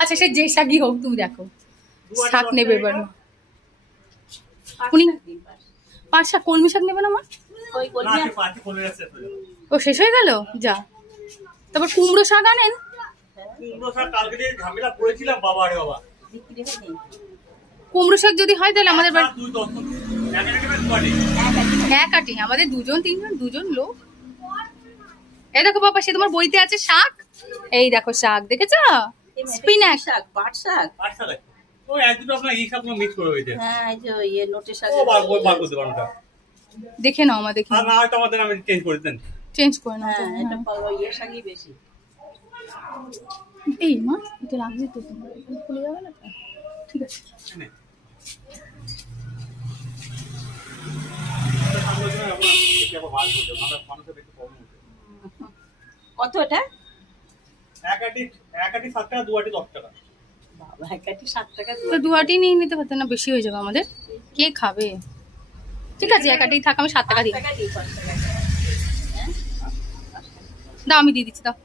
আচ্ছা সে যে শাকই হোক, তুমি দেখো শাক নেবে এবার মা। উনি পাঁচ শাক, কলমি শাক নেবে না মা? ও শেষ হয়ে গেল, যা। তারপর কুমড়ো শাক আনেন। কুমড়ো শাক যদি হয় তাহলে আমাদের এক আটি, আমাদের দুজন তিনজন, দুজন লোক। এই দেখো বাবা, সে তোমার বইতে আছে শাক, এই দেখো শাক দেখেছ, স্পিনাচ শাক, পাট শাক। ওই এক দুটো আপনার এই শাকগুলো মিক্স করে হইছে। হ্যাঁ এই যে এই নোটে শাক। ও বার করতে পারো না। দেখে নাও মা, দেখে। আর না হয়তো আমাদের আমি চেঞ্জ করে দেন। চেঞ্জ করে নাও। হ্যাঁ এটা পাবো, এই শাকই বেশি। এই মা এটা লাগবে তো, তোমার খুলে যাবে না? ঠিক আছে। কত এটা? এক আটি 7 টাকা, 2 আটি 10 টাকা। বাবা, এক আটি 7 টাকা। তো দু আটি নিয়ে নিতে পারতেন না? বেশি হয়ে যাবে আমাদের, কে খাবে? ঠিক আছে এক আটি থাক, আমি 7 টাকা দিই। দাও আমি দিয়ে দিচ্ছি, দাও।